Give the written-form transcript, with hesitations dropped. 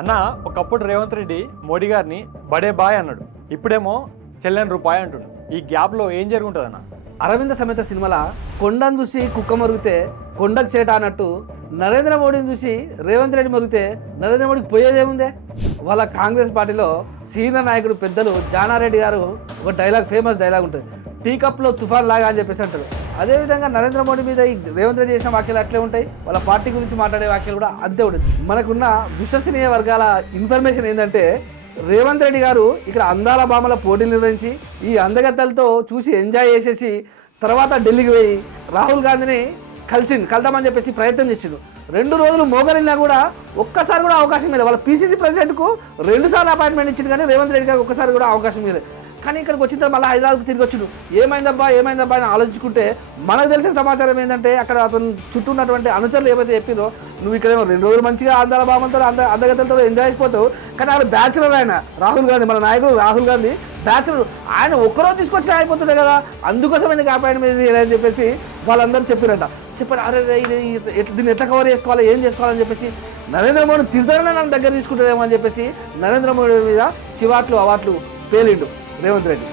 అన్న ఒకప్పుడు రేవంత్ రెడ్డి మోడీ గారిని బడే బాయ్ అన్నాడు, ఇప్పుడేమో చెల్లెని రూపాయి అంటున్నాడు. ఈ గ్యాప్లో ఏం జరుగుతుందన్న? అరవింద సమేత సినిమాల కొండను చూసి కుక్క మరుగుతే కొండకు చేట అన్నట్టు నరేంద్ర మోడీని చూసి రేవంత్ రెడ్డి మరిగితే నరేంద్ర మోడీకి పోయేదేముందే. వాళ్ళ కాంగ్రెస్ పార్టీలో సీనియర్ నాయకుడు పెద్దలు జానారెడ్డి గారు ఒక డైలాగ్, ఫేమస్ డైలాగ్ ఉంటుంది, టీ కప్లో తుఫాన్ లాగా అని చెప్పేసి అంటారు. అదేవిధంగా నరేంద్ర మోడీ మీద ఈ రేవంత్ రెడ్డి చేసిన వ్యాఖ్యలు అట్లే ఉంటాయి, వాళ్ళ పార్టీ గురించి మాట్లాడే వ్యాఖ్యలు కూడా అంతే ఉంటుంది. మనకున్న విశ్వసనీయ వర్గాల ఇన్ఫర్మేషన్ ఏంటంటే రేవంత్ రెడ్డి గారు ఇక్కడ అందాల భామల పోటీలు నిర్వహించి ఈ అందగత్తలతో చూసి ఎంజాయ్ చేసేసి తర్వాత ఢిల్లీకి పోయి రాహుల్ గాంధీని కలుద్దామని చెప్పేసి ప్రయత్నం చేసిండు. 2 రోజులు మోగరినా కూడా ఒక్కసారి కూడా అవకాశం లేదు. వాళ్ళ పీసీసీ ప్రెసిడెంట్కు 2 సార్లు అపాయింట్మెంట్ ఇచ్చింది, కానీ రేవంత్ రెడ్డి గారికి ఒక్కసారి కూడా అవకాశం లేదు. కానీ ఇక్కడికి వచ్చిన తర్వాత మళ్ళీ హైదరాబాద్కి తిరిగి వచ్చిండు. ఏమైందబ్బా అని ఆలోచించుకుంటే మనకు తెలిసిన సమాచారం ఏంటంటే అక్కడ అతను చుట్టూ ఉన్నటువంటి అనుచరులు ఏమైతే చెప్పిరో, నువ్వు ఇక్కడ 2 రోజులు మంచిగా అందాల భావంతో అందగతలతో ఎంజాయ్ చేసిపోతావు, కానీ ఆయన బ్యాచులర్, ఆయన రాహుల్ గాంధీ, మన నాయకుడు రాహుల్ గాంధీ బ్యాచులర్, ఆయన ఒక్కరోజు తీసుకొచ్చి అయిపోతుండే కదా, అందుకోసం ఎందుకు అపాయింట్మెంట్ అని చెప్పేసి వాళ్ళందరూ చెప్పారు. అరే దీన్ని ఎట్లా కవర్ చేసుకోవాలి, ఏం చేసుకోవాలని చెప్పేసి నరేంద్ర మోడీ తిడతారని నన్ను దగ్గర తీసుకుంటారేమో అని చెప్పేసి నరేంద్ర మోడీ మీద చివాట్లు అవాట్లు పేలిండు రేవంత్ రెడ్డి.